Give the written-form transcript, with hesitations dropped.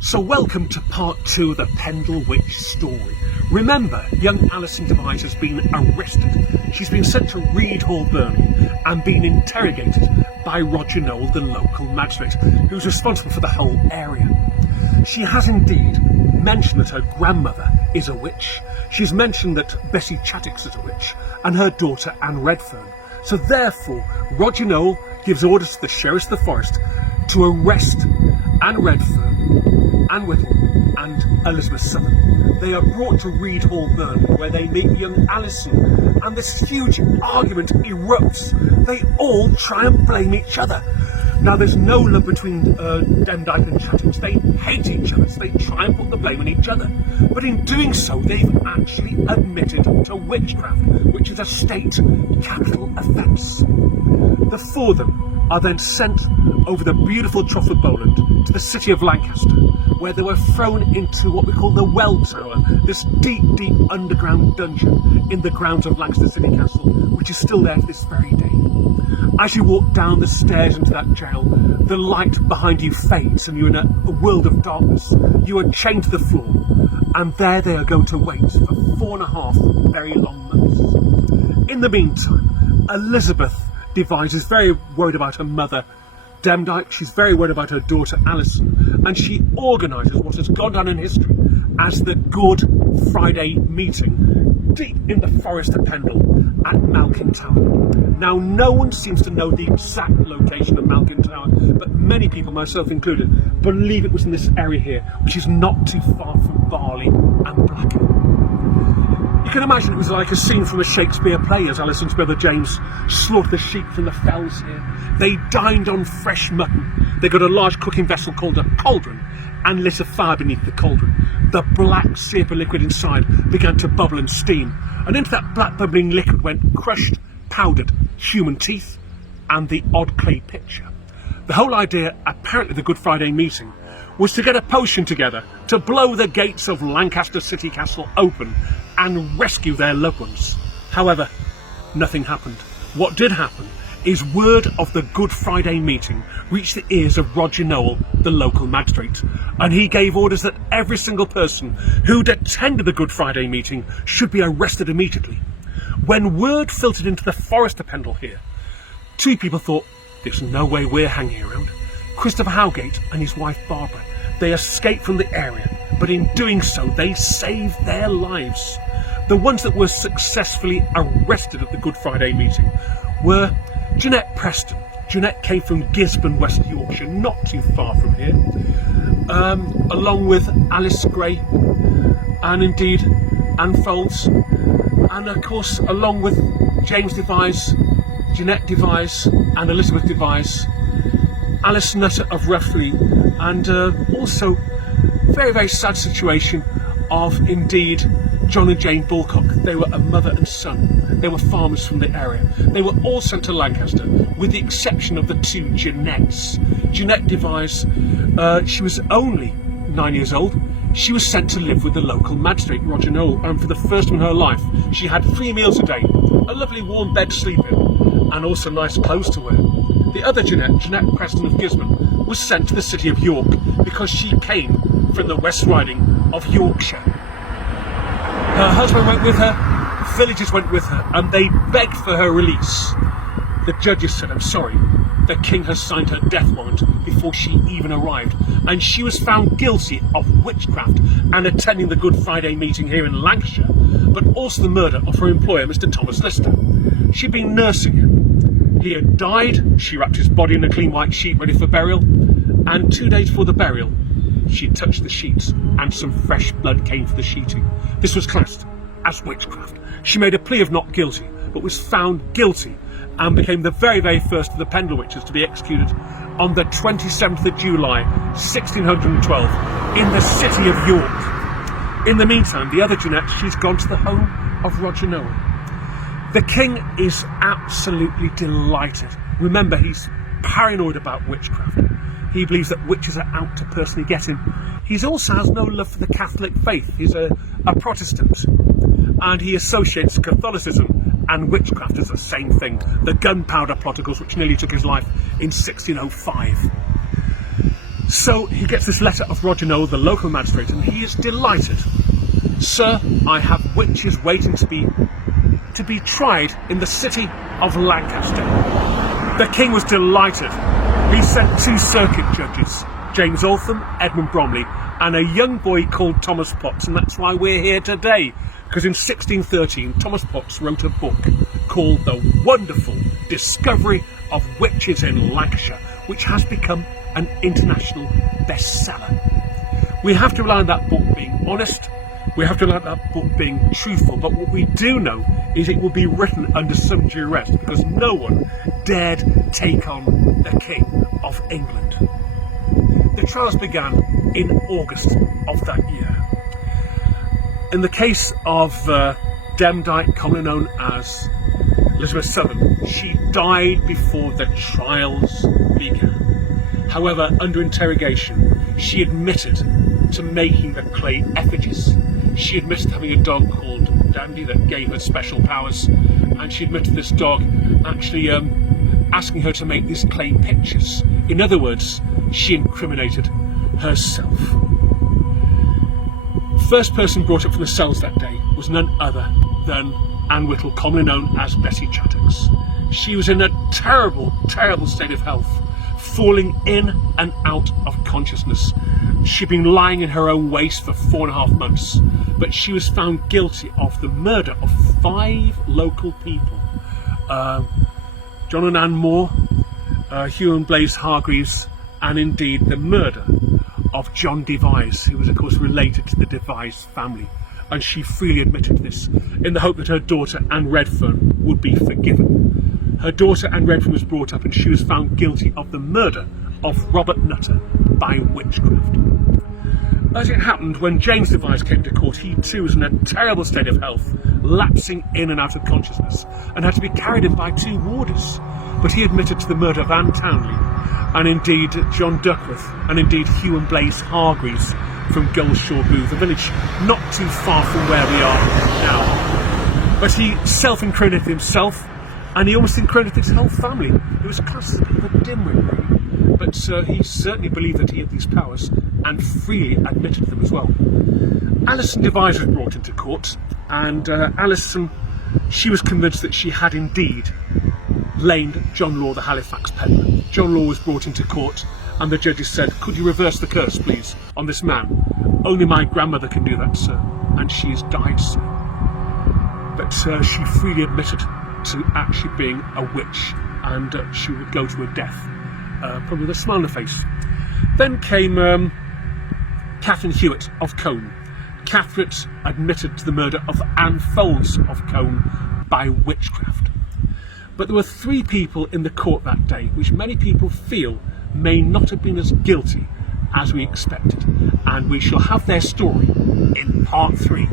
So welcome to part 2 of the Pendle Witch story. Remember, young Alison Device has been arrested. She's been sent to Reed Hall, Birmingham, and been interrogated by Roger Noel, the local magistrate, who's responsible for the whole area. She has indeed mentioned that her grandmother is a witch. She's mentioned that Bessie Chattox is a witch, and her daughter Anne Redfern. So therefore, Roger Noel gives orders to the sheriffs of the forest to arrest Anne Redfern, Anne Whittle and Elizabeth Southern. They are brought to Reed Hall, Birmingham, where they meet young Alison, and this huge argument erupts. They all try and blame each other. Now there's no love between Demdike and Chattox. They hate each other, so they try and put the blame on each other. But in doing so, they've actually admitted to witchcraft, which is a state capital offence. The four of them are then sent over the beautiful Trough of Bowland to the city of Lancaster, where they were thrown into what we call the Well Tower, this deep, deep underground dungeon in the grounds of Lancaster City Castle, which is still there to this very day. As you walk down the stairs into that jail, the light behind you fades and you're in a world of darkness. You are chained to the floor, and there they are going to wait for 4.5 very long months. In the meantime, Elizabeth Device is very worried about her mother, Demdike. She's very worried about her daughter, Alison, and she organises what has gone down in history as the Good Friday meeting deep in the forest of Pendle at Malkin Tower. Now, no one seems to know the exact location of Malkin Tower, but many people, myself included, believe it was in this area here, which is not too far from Barley and Blackwell. You can imagine it was like a scene from a Shakespeare play as Alison's brother James slaughtered the sheep from the fells here. They dined on fresh mutton. They got a large cooking vessel called a cauldron and lit a fire beneath the cauldron. The black Sierpa liquid inside began to bubble and steam, and into that black bubbling liquid went crushed, powdered human teeth and the odd clay pitcher. The whole idea, apparently the Good Friday meeting, was to get a potion together to blow the gates of Lancaster City Castle open and rescue their loved ones. However, nothing happened. What did happen is word of the Good Friday meeting reached the ears of Roger Noel, the local magistrate, and he gave orders that every single person who'd attended the Good Friday meeting should be arrested immediately. When word filtered into the forest of Pendle here, two people thought, there's no way we're hanging around. Christopher Howgate and his wife Barbara. They escaped from the area, but in doing so they saved their lives. The ones that were successfully arrested at the Good Friday meeting were Jeanette Preston. Jeanette came from Gisborne, West Yorkshire, not too far from here, along with Alice Gray and indeed Anne Folds, and of course along with James Device, Jeanette Device and Elizabeth Device, Alice Nutter of Roughly, and also very, very sad situation of indeed John and Jane Bulcock. They were a mother and son. They were farmers from the area. They were all sent to Lancaster, with the exception of the two Jeanettes. Jeanette Device, she was only 9 years old. She was sent to live with the local magistrate, Roger Noel, and for the first time in her life, she had 3 meals a day, a lovely warm bed to sleep in, and also nice clothes to wear. The other Jeanette Preston of Gisborne, was sent to the city of York because she came from the West Riding of Yorkshire. Her husband went with her, villagers went with her, and they begged for her release. The judges said, I'm sorry, the king has signed her death warrant before she even arrived, and she was found guilty of witchcraft and attending the Good Friday meeting here in Lancashire, but also the murder of her employer, Mr. Thomas Lister. She'd been nursing him. He had died, she wrapped his body in a clean white sheet ready for burial, and 2 days before the burial, she touched the sheets and some fresh blood came for the sheeting. This was classed as witchcraft. She made a plea of not guilty, but was found guilty and became the very, very first of the Pendle Witches to be executed on the 27th of July, 1612, in the city of York. In the meantime, the other Jeanette, she's gone to the home of Roger Noel. The king is absolutely delighted. Remember, he's paranoid about witchcraft. He believes that witches are out to personally get him. He also has no love for the Catholic faith. He's a Protestant, and he associates Catholicism and witchcraft as the same thing. The gunpowder plot, of course, which nearly took his life in 1605. So he gets this letter of Roger Nowell, the local magistrate, and he is delighted. Sir, I have witches waiting to be tried in the city of Lancaster. The king was delighted. He sent 2 circuit judges, James Altham, Edmund Bromley, and a young boy called Thomas Potts, and that's why we're here today, because in 1613 Thomas Potts wrote a book called The Wonderful Discovery of Witches in Lancashire, which has become an international bestseller. We have to rely on that book being honest, we have to rely on that book being truthful, but what we do know is it will be written under some duress, because no one dared take on the King of England. The trials began in August of that year. In the case of Demdike, commonly known as Elizabeth Southern, she died before the trials began. However, under interrogation, she admitted to making the clay effigies. She admitted having a dog called Dandy that gave her special powers, and she admitted this dog actually asking her to make these clay pictures. In other words, she incriminated herself. First person brought up from the cells that day was none other than Anne Whittle, commonly known as Bessie Chattox. She was in a terrible, terrible state of health, falling in and out of consciousness. She'd been lying in her own waste for 4.5 months, but she was found guilty of the murder of 5 local people. John and Anne Moore, Hugh and Blaise Hargreaves, and indeed the murder of John Devise, who was of course related to the Devise family. And she freely admitted this in the hope that her daughter Anne Redfern would be forgiven. Her daughter Anne Redfern was brought up and she was found guilty of the murder of Robert Nutter by witchcraft. As it happened, when James Devise came to court, he too was in a terrible state of health, lapsing in and out of consciousness, and had to be carried in by 2 warders. But he admitted to the murder of Anne Townley, and indeed John Duckworth, and indeed Hugh and Blaise Hargreaves from Gulshaw Booth, a village not too far from where we are now. But he self-incriminated himself, and he almost incriminated his whole family. He was classed as a bit of a dimwit, but he certainly believed that he had these powers and freely admitted them as well. Alison Devise was brought into court, and Alison, she was convinced that she had indeed lamed John Law, the Halifax peddler. John Law was brought into court, and the judges said, "Could you reverse the curse, please, on this man? Only my grandmother can do that, sir, and she has died, sir." But she freely admitted to actually being a witch, and she would go to her death, probably with a smile on her face. Then came Catherine Hewitt of Combe. Catherine admitted to the murder of Anne Foulds of Combe by witchcraft. But there were 3 people in the court that day which many people feel may not have been as guilty as we expected, and we shall have their story in part 3.